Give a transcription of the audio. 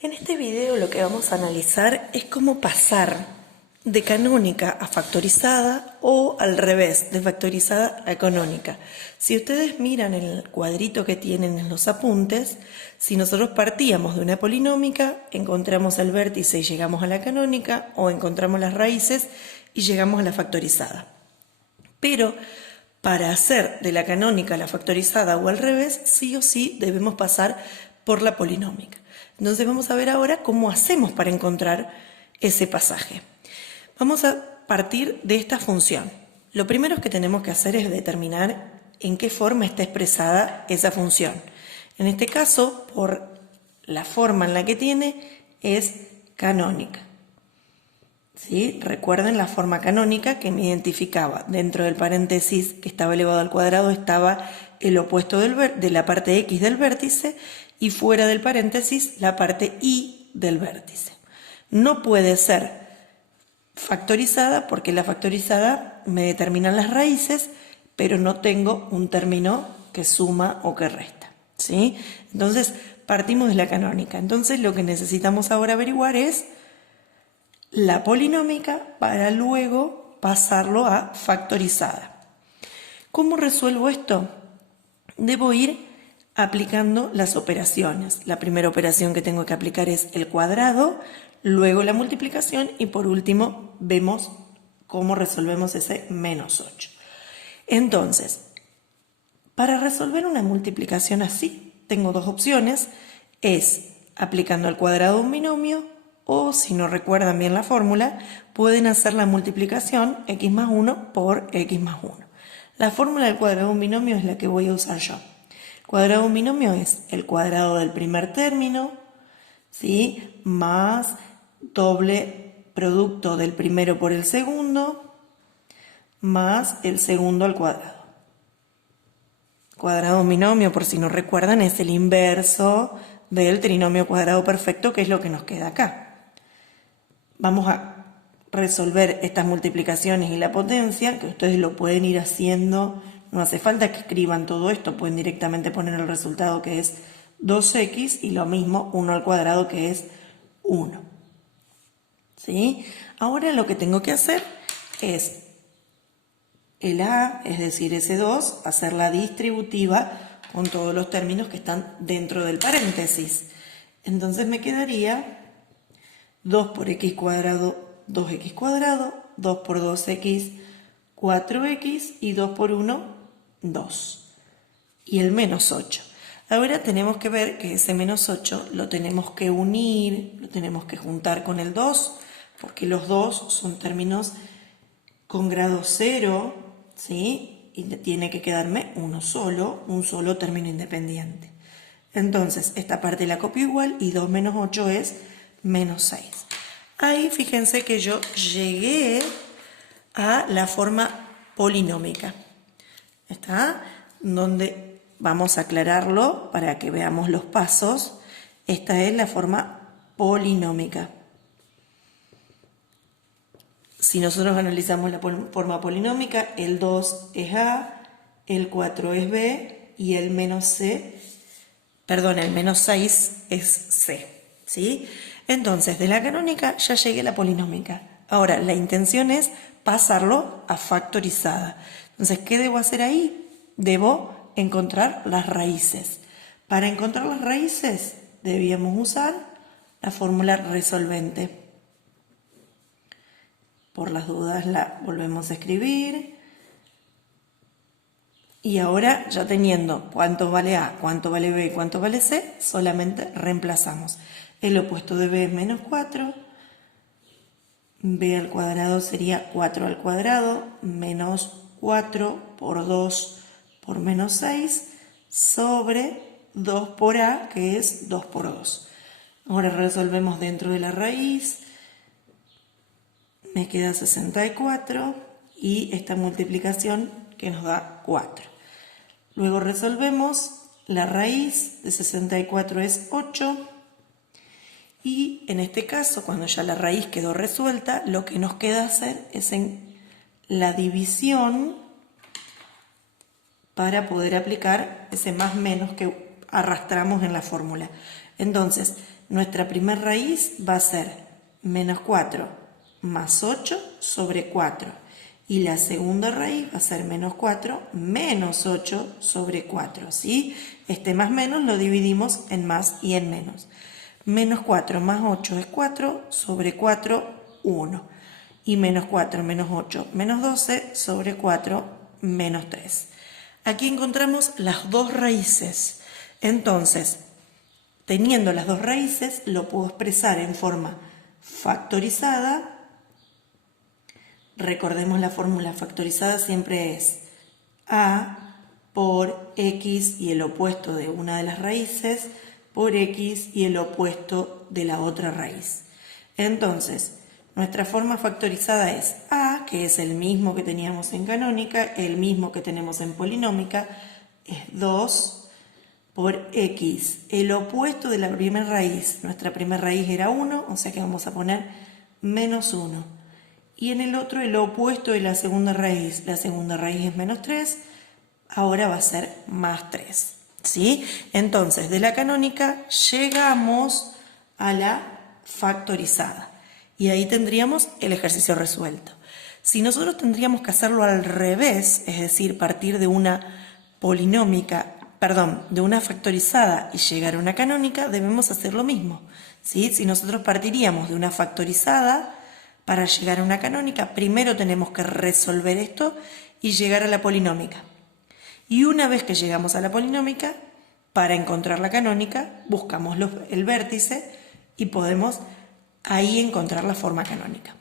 En este video lo que vamos a analizar es cómo pasar de canónica a factorizada o al revés, de factorizada a canónica. Si ustedes miran el cuadrito que tienen en los apuntes, si nosotros partíamos de una polinómica, encontramos el vértice y llegamos a la canónica, o encontramos las raíces y llegamos a la factorizada. Pero para hacer de la canónica a la factorizada o al revés, sí o sí debemos pasar por la polinómica. Entonces vamos a ver ahora cómo hacemos para encontrar ese pasaje. Vamos a partir de esta función. Lo primero que tenemos que hacer es determinar en qué forma está expresada esa función. En este caso, por la forma en la que tiene, es canónica. ¿Sí? Recuerden la forma canónica que me identificaba. Dentro del paréntesis que estaba elevado al cuadrado estaba el opuesto de la parte X del vértice y fuera del paréntesis la parte Y del vértice. No puede ser factorizada porque la factorizada me determinan las raíces, pero no tengo un término que suma o que resta. ¿Sí? Entonces partimos de la canónica. Entonces lo que necesitamos ahora averiguar es la polinómica para luego pasarlo a factorizada. ¿Cómo resuelvo esto? Debo ir aplicando las operaciones. La primera operación que tengo que aplicar es el cuadrado, luego la multiplicación y por último vemos cómo resolvemos ese menos 8. Entonces, para resolver una multiplicación así, tengo dos opciones. Es aplicando al cuadrado un binomio o, si no recuerdan bien la fórmula, pueden hacer la multiplicación x más 1 por x más 1. La fórmula del cuadrado de un binomio es la que voy a usar yo. El cuadrado de un binomio es el cuadrado del primer término, ¿sí?, más doble producto del primero por el segundo, más el segundo al cuadrado. Cuadrado de un binomio, por si no recuerdan, es el inverso del trinomio cuadrado perfecto, que es lo que nos queda acá. Vamos a resolver estas multiplicaciones y la potencia, que ustedes lo pueden ir haciendo, no hace falta que escriban todo esto, pueden directamente poner el resultado que es 2x y lo mismo 1 al cuadrado que es 1. ¿Sí? Ahora lo que tengo que hacer es el a, es decir, ese 2, hacer la distributiva con todos los términos que están dentro del paréntesis. Entonces me quedaría 2 por x cuadrado, 2x cuadrado, 2 por 2x, 4x y 2 por 1, 2. Y el menos 8. Ahora tenemos que ver que ese menos 8 lo tenemos que unir, lo tenemos que juntar con el 2, porque los dos son términos con grado 0, ¿sí? Y tiene que quedarme un solo término independiente. Entonces, esta parte la copio igual y 2 menos 8 es menos 6. Ahí fíjense que yo llegué a la forma polinómica. ¿Está? Donde vamos a aclararlo para que veamos los pasos. Esta es la forma polinómica. Si nosotros analizamos la forma polinómica, el 2 es A, el 4 es B y el menos 6 es C. ¿Sí? Entonces, de la canónica ya llegué a la polinómica. Ahora, la intención es pasarlo a factorizada. Entonces, ¿qué debo hacer ahí? Debo encontrar las raíces. Para encontrar las raíces, debíamos usar la fórmula resolvente. Por las dudas la volvemos a escribir. Y ahora, ya teniendo cuánto vale A, cuánto vale B y cuánto vale C, solamente reemplazamos. El opuesto de B es menos 4. B al cuadrado sería 4 al cuadrado menos 4 por 2 por menos 6 sobre 2 por A, que es 2 por 2. Ahora resolvemos dentro de la raíz. Me queda 64 y esta multiplicación que nos da 4. Luego resolvemos, la raíz de 64 es 8 y en este caso, cuando ya la raíz quedó resuelta, lo que nos queda hacer es en la división para poder aplicar ese más menos que arrastramos en la fórmula. Entonces, nuestra primera raíz va a ser menos 4 más 8 sobre 4. Y la segunda raíz va a ser menos 4 menos 8 sobre 4, ¿sí? Este más menos lo dividimos en más y en menos. Menos 4 más 8 es 4 sobre 4, 1. Y menos 4 menos 8 menos 12 sobre 4 menos 3. Aquí encontramos las dos raíces. Entonces, teniendo las dos raíces, lo puedo expresar en forma factorizada. Recordemos la fórmula factorizada siempre es a por x y el opuesto de una de las raíces por x y el opuesto de la otra raíz. Entonces, nuestra forma factorizada es a, que es el mismo que teníamos en canónica, el mismo que tenemos en polinómica, es 2 por x. El opuesto de la primera raíz, nuestra primera raíz era 1, o sea que vamos a poner menos 1. Y en el otro el opuesto de la segunda raíz es menos 3, ahora va a ser más 3. ¿Sí? Entonces, de la canónica llegamos a la factorizada. Y ahí tendríamos el ejercicio resuelto. Si nosotros tendríamos que hacerlo al revés, es decir, partir de una de una factorizada y llegar a una canónica, debemos hacer lo mismo. ¿Sí? Si nosotros partiríamos de una factorizada para llegar a una canónica, primero tenemos que resolver esto y llegar a la polinómica. Y una vez que llegamos a la polinómica, para encontrar la canónica, buscamos el vértice y podemos ahí encontrar la forma canónica.